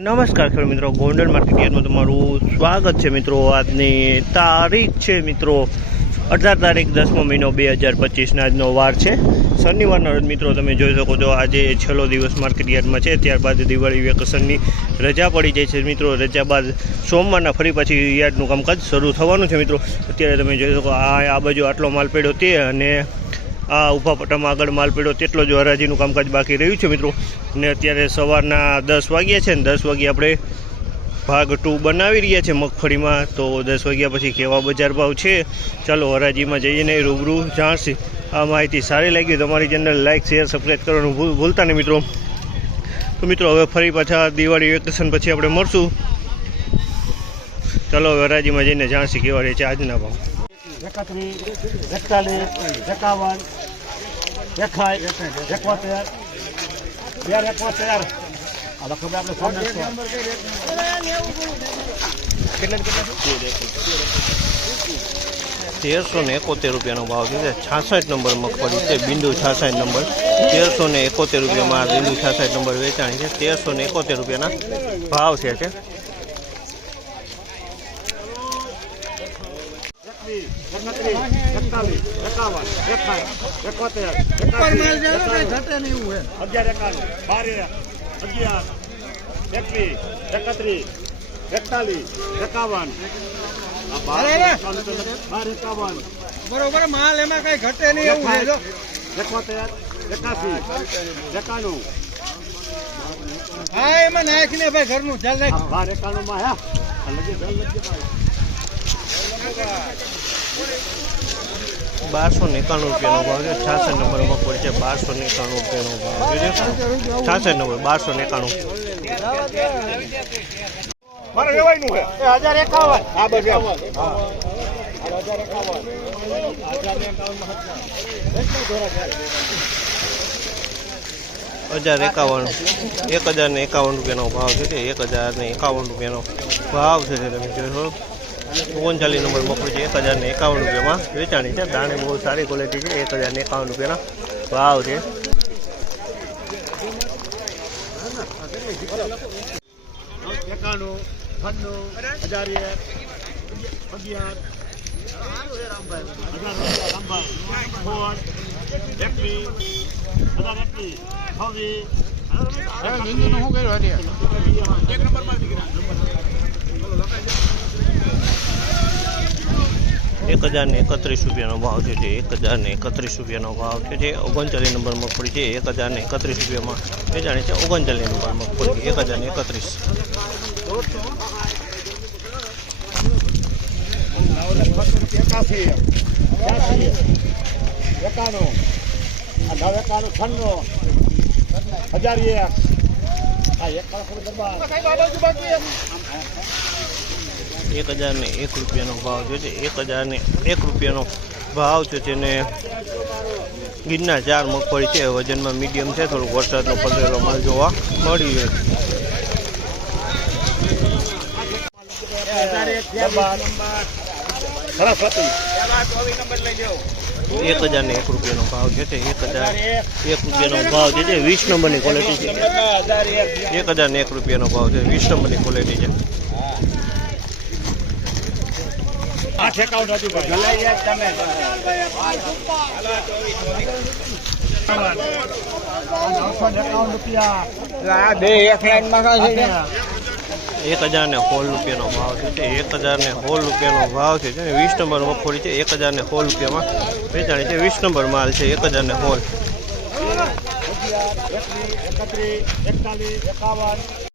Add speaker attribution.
Speaker 1: નમસ્કાર ખેડૂત મિત્રો, ગોંડલ માર્કેટમાં તમારું સ્વાગત છે મિત્રો. આજની તારીખ છે મિત્રો, અઢાર તારીખ દસમો મહિનો બે હજાર પચીસના આજનો વાર છે. શનિવારના રોજ મિત્રો તમે જોઈ શકો છો, આજે છેલ્લો દિવસ માર્કેટ યાર્ડમાં છે. ત્યારબાદ દિવાળી વેકેશનની રજા પડી જાય છે મિત્રો. રજા બાદ સોમવારના ફરી પાછી યાર્ડનું કામકાજ શરૂ થવાનું છે મિત્રો. અત્યારે તમે જોઈ શકો, આ આ બાજુ આટલો માલ પડ્યો તે અને આ ઊભા પટ્ટામાં આગળ માલ પડ્યો, તેટલો જ હરાજીનું કામકાજ બાકી રહ્યું છે મિત્રો. ને અત્યારે સવારના દસ વાગ્યા છે ને દસ વાગે આપણે ભાગ ટુ બનાવી રહ્યા છે મગફળીમાં. તો દસ વાગ્યા પછી કેવા બજાર ભાવ છે? ચાલો હરાજીમાં જઈને રૂબરૂ જાણશી. આ માહિતી સારી લાગી તમારી ચેનલ લાઇક શેર સબસ્ક્રાઈબ કરવાનું ભૂલતા નહીં મિત્રો. તો મિત્રો, હવે ફરી પાછા દિવાળી વેકેશન પછી આપણે મળશું. ચાલો હવે હરાજીમાં જઈને જાણશી કેવા રહે છે આજના ભાવ.
Speaker 2: એકત્રીસ, એકતાલીસ, એકાવન એકાઈ એકોતેર તેર એકોતેર આ લખો આપણે સામે
Speaker 1: તેરસો ને એકોતેર રૂપિયાનો ભાવ છે છાસઠ નંબર મગફળી છે. બિંદુ છાસઠ નંબર. તેરસો ને એકોતેર રૂપિયામાં બિંદુ છાસઠ નંબર વેચાણી છે. તેરસો ને એકોતેર રૂપિયાના ભાવ છે
Speaker 2: એકવીસ એકત્રીસ એકતાલીસ એકાવન એકાઈ એકોતેર અગિયાર એકાવન બાર અગિયાર એકવીસ એકત્રીસ એકતાલીસ એકાવન બાર એકાવન એકાવન
Speaker 3: બરોબર માલ એમાં કઈ ઘટે નહીં એવું
Speaker 2: એકોતેર એકાસી એકાણું
Speaker 3: હા એમાં નાખીને ભાઈ ઘરનું ચાલ નાખ
Speaker 2: બાર એકાણું માં હા લગી ભાઈ.
Speaker 1: બારસો ને એકાણું રૂપિયાનો ભાવ છે. છાસઠ નંબર મગફળી છે બારસો એકાણું રૂપિયાનો ભાવ છે. છાસઠ નંબર બારસો એકાણું.
Speaker 2: મારે લેવાયનું છે. હજાર એકાવન. હા બસ હજાર એકાવન હજાર
Speaker 1: એકાવન. એક હજાર ને એકાવન રૂપિયાનો ભાવ છે. એક હજાર ને એકાવન રૂપિયાનો ભાવ છે તમે જોશો ઓગણચાલીસ નંબર મગફળી છે એક હજાર ને એકાવન રૂપિયામાં વેચાણી છે. દાણે બહુ સારી ક્વોલિટી છે. એક હજાર ને એકાવન રૂપિયાના ભાવ છે.
Speaker 2: એક અગિયાર હજાર રામભાઈ સોળ એકવીસ હજાર એકવીસ છવ્વીસ
Speaker 1: એક હજાર ને એકત્રીસ રૂપિયાનો ભાવ છે જે એક હજાર ને એકત્રીસ રૂપિયાનો ભાવ છે જે ઓગણચાલીસ નંબર મગફળી છે. એક હજાર ને એકત્રીસ રૂપિયામાં વેચાણી છે ઓગણચાલીસ નંબર મગફળી એક હજાર ને એકત્રીસ.
Speaker 2: એકાણું નવ એક. આ એક દરબાર.
Speaker 1: એક હજારને એક રૂપિયાનો ભાવ છે. એક હજારને એક રૂપિયાનો ભાવ છે તેને ગીરના ચાર મગફળી છે. વજનમાં મીડિયમ છે. થોડુંક વરસાદનો પલરેલો માલ જોવા મળી રહે
Speaker 2: સરસ્વતી
Speaker 1: એક હજાર ને એક રૂપિયાનો ભાવ છે. એક હજાર એક રૂપિયાનો ભાવ છે. વીસ નંબરની ક્વોલિટી છે. એક હજાર ને એક રૂપિયાનો ભાવ છે. વીસ નંબરની ક્વોલિટી છે.
Speaker 2: ભાઈ.
Speaker 3: એક
Speaker 1: હજાર ને સોળ રૂપિયાનો ભાવ છે એક હજાર ને સોળ રૂપિયાનો ભાવ છે વીસ નંબર મગફળી છે એક હજાર ને સોળ રૂપિયામાં વેચાણી છે વીસ નંબર માલ છે એક હજાર ને સોળ